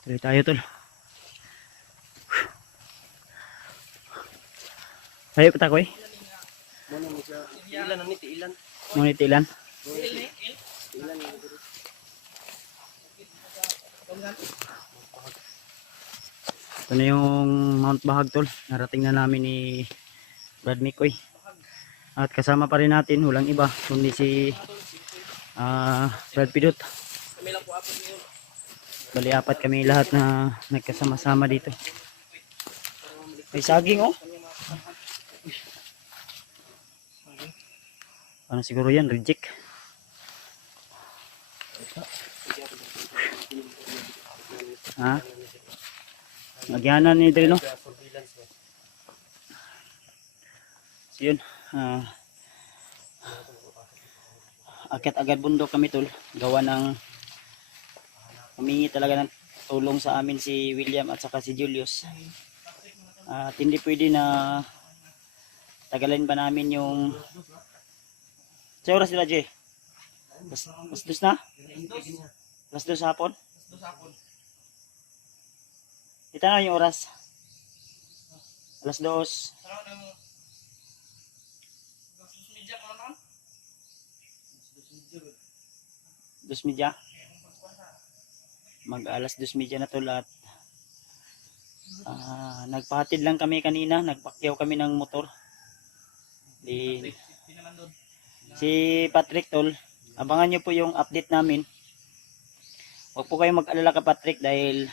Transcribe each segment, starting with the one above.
Tuloy tayo tol. Tayo pa takoy. Ilan na nito, ilan? Ngunit ilan? Ito na yung Mount Bahag tol. Narating na namin ni Brad Mikoy. At kasama pa rin natin, walang iba kundi si Brad Pidot. Kami lang po apat ngayon. Bali apat kami lahat na nagkasama-sama dito. May saging oh. Ano siguro yan, reject. Ha? Nagyanan ni Drino. So yun, akit agad bundok kami tol. Gawa ng humingi talaga ng tulong sa amin si William at saka si Julius. At hindi pwede na tagalin pa namin yung sa oras nila Jay. Alas dos na? Alas dos hapon? Kita na yung oras. Alas dos. Dos media. Mag alas 2:30 na to lahat. Nagpahatid lang kami kanina, nagpakyaw kami ng motor. Si Patrick tol, abangan nyo po yung update namin. Huwag po kayong mag-alala ka Patrick dahil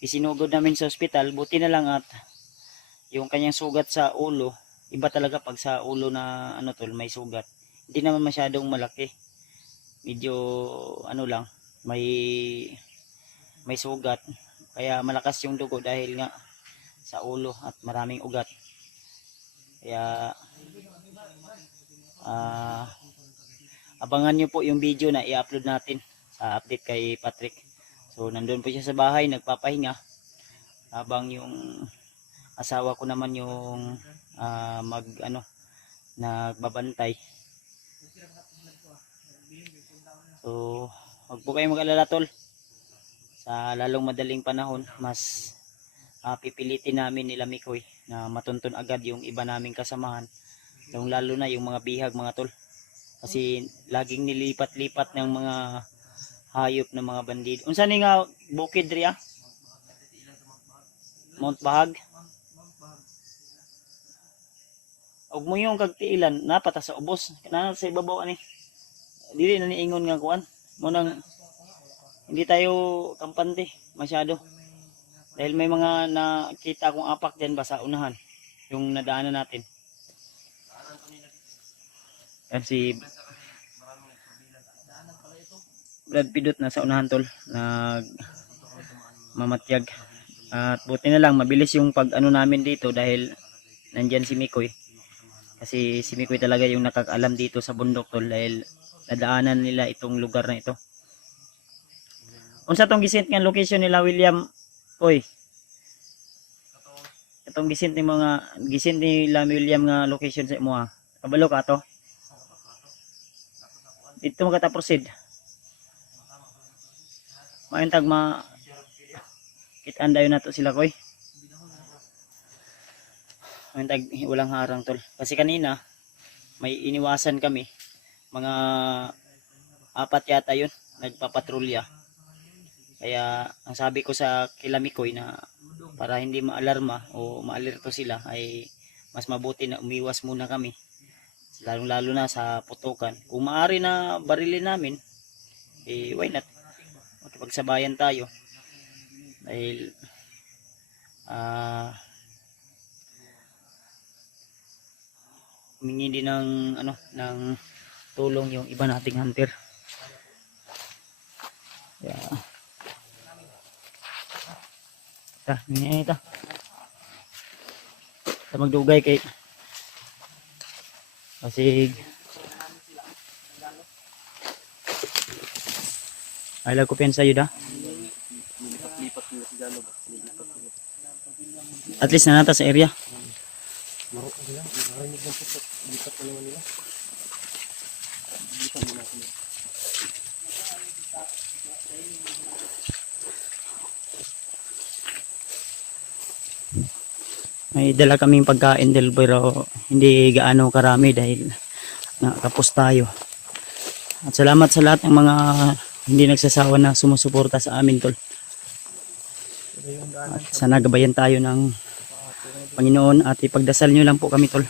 isinugod namin sa ospital. Buti na lang at yung kanyang sugat sa ulo, iba talaga pag sa ulo na ano tol, may sugat. Hindi naman masyadong malaki. Medyo ano lang, may sugat. Kaya malakas yung dugo dahil nga sa ulo at maraming ugat. Kaya abangan nyo po yung video na i-upload natin sa update kay Patrick. So nandun po siya sa bahay nagpapahinga habang yung asawa ko naman yung nagbabantay. So huwag po kayong mag-alala tol. Sa lalong madaling panahon mas pipilitin namin nila Mikoy na matuntun agad yung iba naming kasamahan. Lalo na yung mga bihag mga tol. Kasi laging nilipat-lipat ng mga hayop ng mga bandido. Unsa ni nga bukid riya? Mount Bahag. Og mo yung kagtiilan napata sa ubos. Kana sa ibabaw ani. Dili na niingon nga kuan. Mo nang hindi tayo kampante masyado. Dahil may mga nakita akong apak diyan ba sa unahan yung nadaanan natin. Yan si Brad Pidot na sa unahan tol, mamatyag. At buti na lang mabilis yung pag ano namin dito dahil nandyan si Mikoy. Kasi si Mikoy talaga yung nakakaalam dito sa bundok tol dahil nadaanan nila itong lugar na ito. Unsa tong gisent nga location nila William? Oy. Itong gisent nila William nga location sa imo ha. Kabalo ka to. Dito mo proceed. Maintag kitaan dayon nato sila koy. Maintag walang harang tol. Kasi kanina may iniwasan kami. Mga 4 yata yun nagpapatrolya. Kaya ang sabi ko sa kila Mikoy na para hindi maalarma o maalerto sila ay mas mabuti na umiwas muna kami. Lalo na sa putukan. Kung maaari na barilin namin, why not? Makipagsabayan tayo. Dahil humingi din ng tulong yung iba nating hunter. Yeah. Ita magdugay kay kasi ay lang ko pensa yun at least na nata sa area. May dala kaming pagkain del pero hindi gaano karami dahil nakapos tayo. At salamat sa lahat ng mga hindi nagsasawa na sumusuporta sa amin tol. At sana gabayan tayo ng Panginoon at ipagdasal nyo lang po kami tol.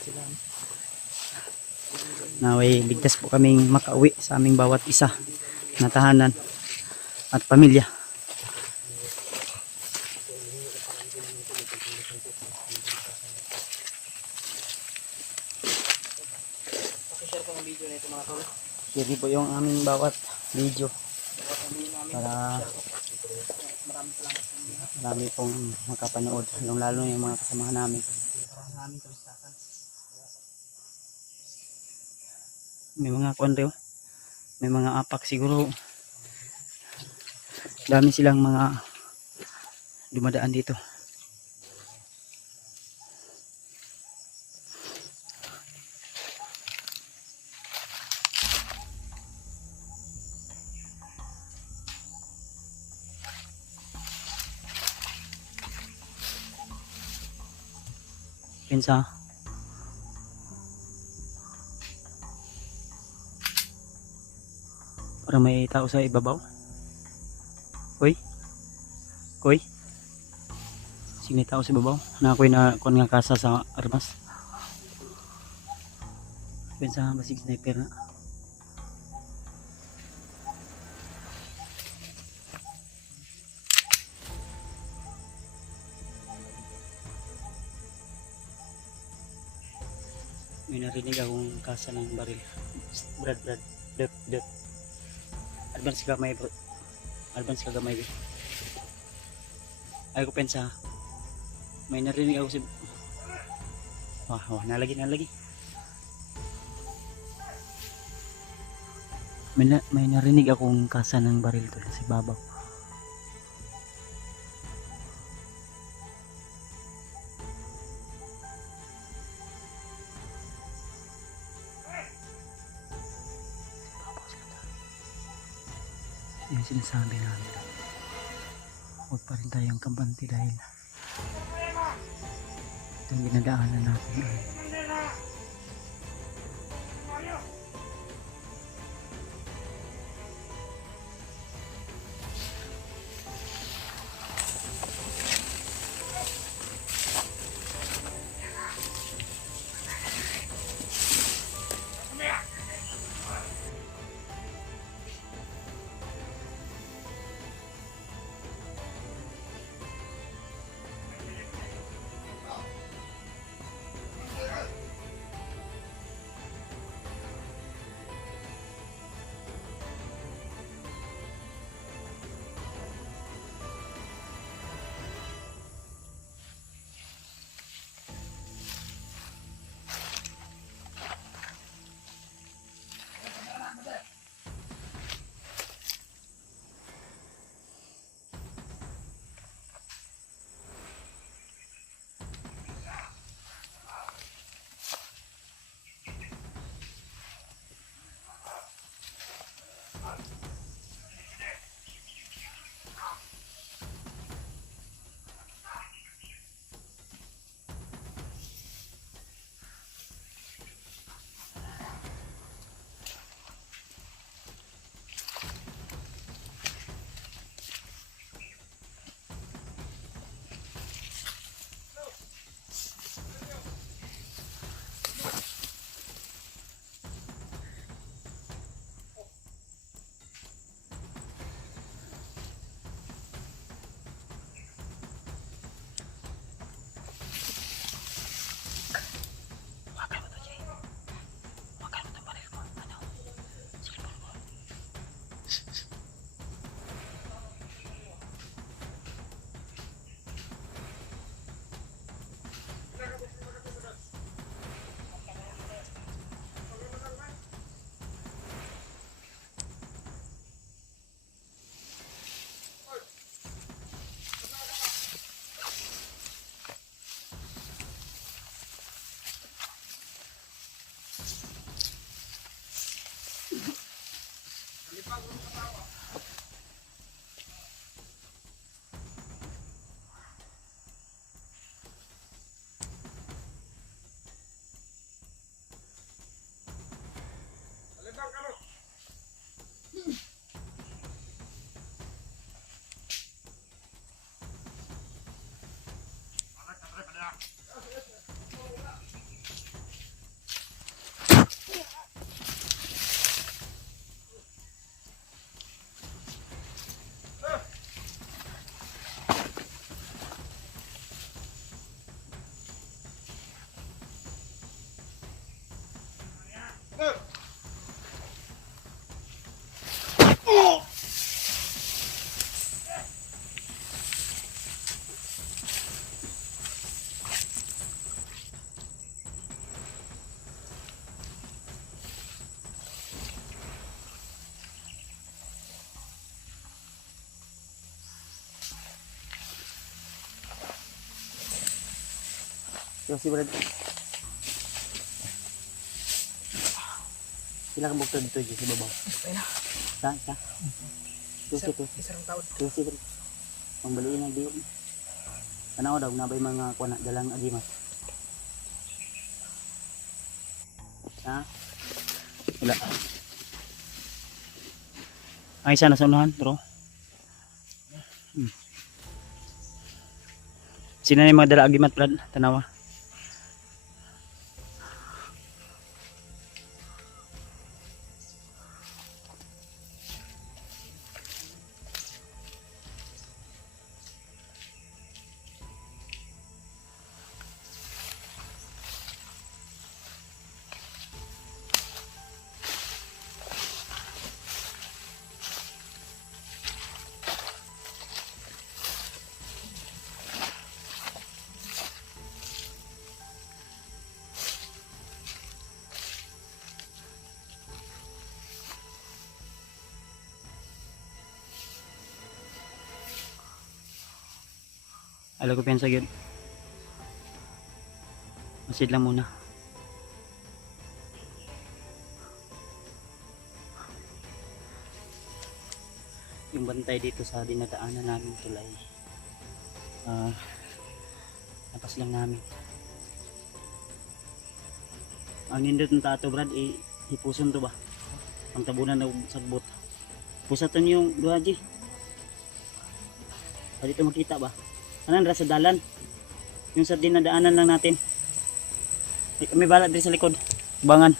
Naway ligtas po kaming makauwi sa aming bawat isa na tahanan at pamilya. Share ko ng video na ito mga tol. Hindi po yung aming bawat video para marami pong makapanood, lalo yung mga kasamahan namin. May mga kwanreo, may mga apak siguro. Dami silang mga dumadaan dito. Pinsa. Parang may tao sa ibabaw. Koy. Koy. Sige, may tao sa ibabaw. Na ako'y na kuan nga kasa sa armas. Pinsa basig sniper na. May narinig akong kasa ng baril. Brad. Dep. Advance ka may bro. Advance ka gamay. Ay ko pensa. May narinig ako si wah, nalagi. May narinig akong kasa ng baril to sa babaw. Yung sinasabi namin, huwag pa rin tayong kampante dahil itong dinadaanan natin ay Kasi brad. Sila ka bukod dito sa babaw. Ayun na. Sa. Tusi. Isang taon. Tusi brad. Pambaliin na di. Tanaw daw nabay mga kuana dalang agimat. Ha? Wala. Ay sana sa unahan, bro. Sino na yung mga dala agimat brad? Tanawa. Alam ko pensa yun. Masid lang muna. Yung bantay dito sa dinadaanan namin tulay. Napas lang namin. Ang nindot ng tato brad, ipuson to ba? Ang tabunan na sagbot. Pusatan yung duhaji. Dito makita ba? Anan ra sa dalan. Yung sa dinadaanan lang natin. May bala din sa likod. Bangan.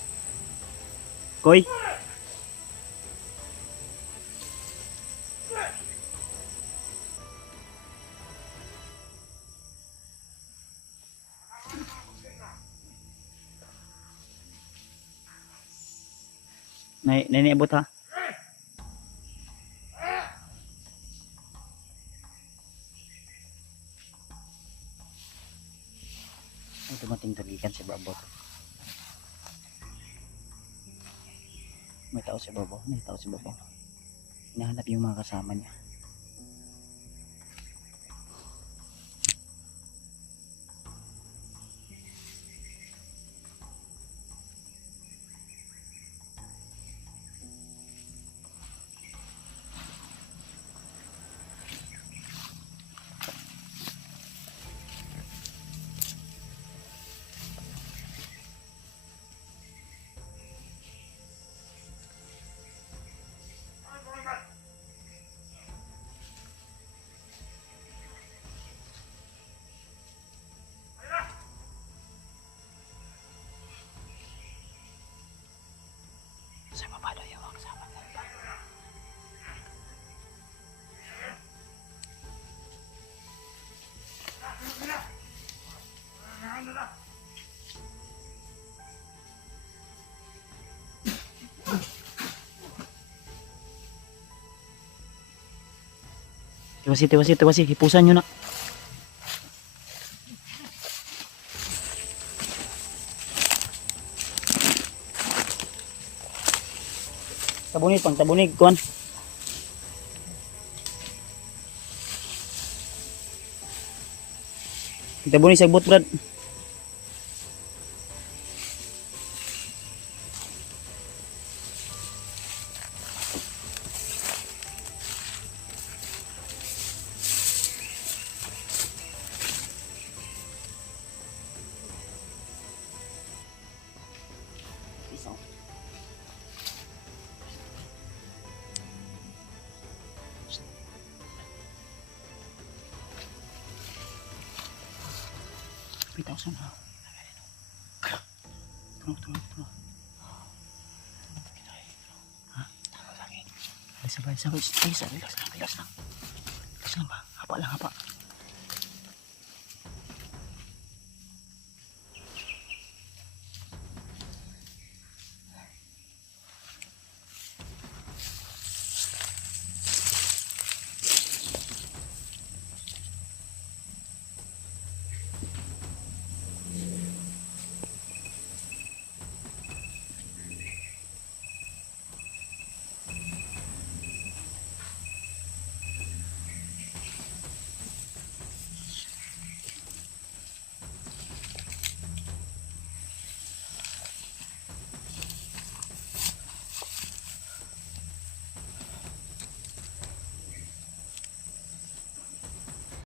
Koy. Naniabot ha. Dumating talikan sa babot. May tao sa babaw, may tao sa babaw. Hinahanap yung mga kasama niya. Sa baba daw yung kasama nila. Tiwasi, hipusan nyo na. Tabunig, pang tabunig, kuan. Tabunig sa bot, brad. Isaw. Bitaw sa na. Tunog. Ha? Sabay. Relax lang ba? Hapa lang.